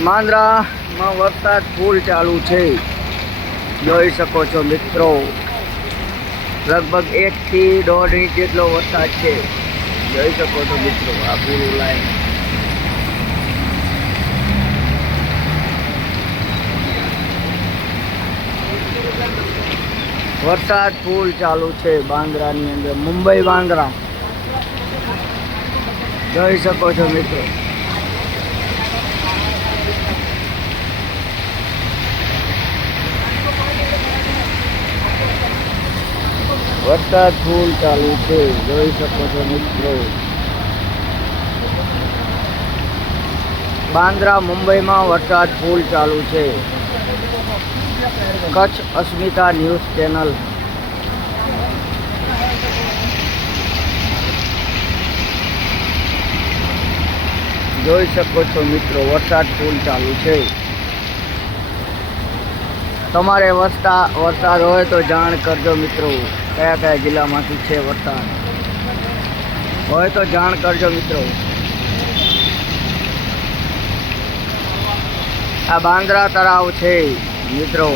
માંદરામાં વરસાદ ફૂલ ચાલુ છે, જોઈ શકો છો મિત્રો। લગભગ 1 થી 1.5 ઇંચ જેટલો વરસાદ છે, જોઈ શકો છો મિત્રો। આ પૂરું લાઈન વરસાદ ફૂલ ચાલુ છે બાંદ્રાની અંદર, મુંબઈ બાંદ્રા, જોઈ શકો છો મિત્રો। વરસાદ ફૂલ ચાલુ છે, જોઈ શકો છો મિત્રો। બાંદ્રા મુંબઈમાં વરસાદ ફૂલ ચાલુ છે। કચ્છ અસ્મિતા ન્યૂઝ ચેનલ, જોઈ શકો છો મિત્રો। વરસાદ ફૂલ ચાલુ છે। તમારે વરસાદ હોય તો જાણ કરજો મિત્રો। કયા કયા જિલ્લામાંથી છે વરસાદ હોય તો જાણ કરજો મિત્રો। આ બાંદ્રા તળાવ છે મિત્રો।